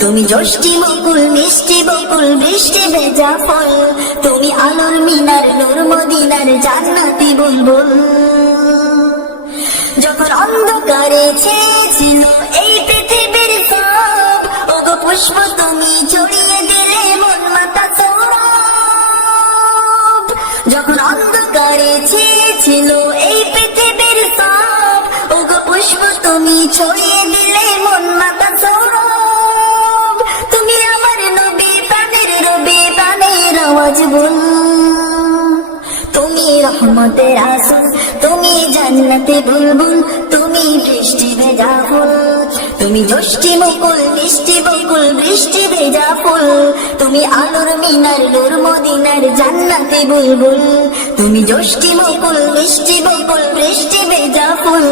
তুমি জ্যোষ্ঠি বকুল, মিষ্টি বকুল, বৃষ্টি ভেজা ফল। তুমি আলোর মিনার, নূর মদিনার জান্নাতি বুলবুল। যখন অন্ধকারে ছেয়েছিল এই পৃথিবীর সব, ওগো পুষ্প তুমি ছড়িয়ে দিলে মন মাতা সৌরভ। যখন অন্ধকারে ছেয়েছিল এই পৃথিবীর সব, ওগো পুষ্প তুমি ছড়িয়ে দিলে মন মাতা রহমতের আসল তুমি জান্নাতে বুলবুল, তুমি বৃষ্টি ভেজা ফুল। তুমি জ্যোষ্ঠি মুকুল মিষ্টি বকুল, বৃষ্টি ভেজা ফুল। তুমি আলোর মিনার, নূর মদিনার জান্নাতে বুলবুল। তুমি জ্যোষ্ঠি মুকুল মিষ্টি বকুল, বৃষ্টি ভেজা ফুল।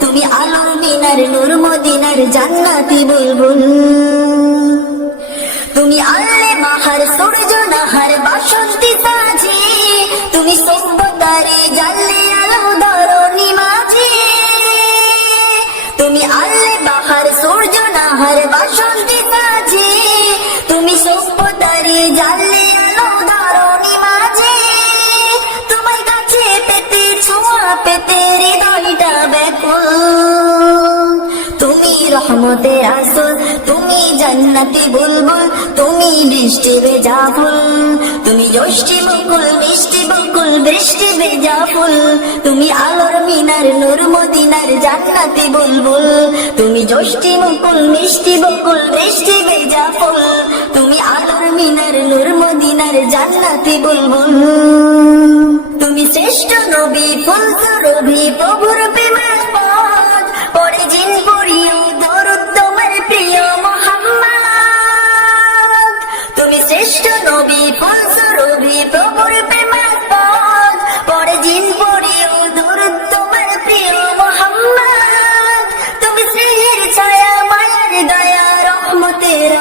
তুমি আলোর মিনার, নূর মদিনার জান্নাতে বুলবুল। তুমি আল্লে বাহার, সূর্য নাহার, বাসন্তী সাজি তুমি সভ্যতারে জানলে আলো মাঝে। তোমার কাছে পেতে, ছোঁয়া পেতে, হৃদয়টা ব্যাকুল। তুমি রহমতের আসল জান্নাতি বুলবুল তুমি বৃষ্টি ভেজা ফুল। তুমি জ্যোষ্ঠি বকুল মিষ্টি বকুল, বৃষ্টি ভেজা ফুল। তুমি আলোর মিনার, নূর মদিনার জান্নাতি বুলবুল। তুমি জ্যোষ্ঠি মুকুল মিষ্টি বকুল, বৃষ্টি ভেজা ফুল। তুমি আলোর মিনার, নূর মদিনার জান্নাতি বুলবুল। তুমি শ্রেষ্ঠ নবী ফুল রবি প্রভুর রহমতের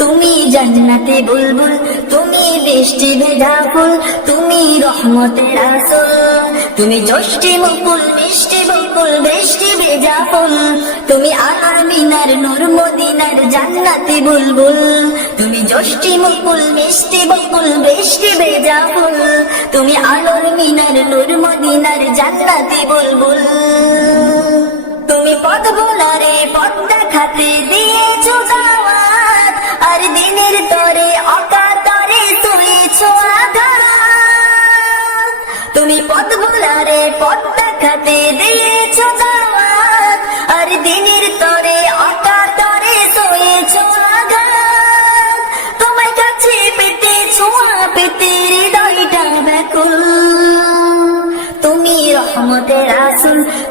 তুমি জান্নাতে বুলবুল তুমি বৃষ্টি ভেজা ফুল তুমি রহমতের আসল তুমি জ্যোষ্ঠি মুকুল মিষ্টি বকুল বৃষ্টি ভেজা ফুল তুমি আনার মিনার নূর মদিনার জান্নাতি বুলবুল তুমি জ্যোষ্ঠি মুকুল মিষ্টি বকুল বৃষ্টি ভেজা ফুল তুমি আলোর মিনার নূর মদিনার জান্নাতি বুলবুল তুমি পথ বোলারে পথ দেখাতে দিয়েছ দাওয়াত আর দিনের তরে অকাতরে তুলেছ আঘাত। তুমি পথ ভোলারে পথ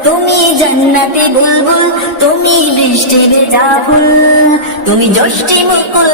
তুমি জান্নাতে বুলবুল তুমি বৃষ্টি ভেজা ফুল তুমি জষ্টি মুকুল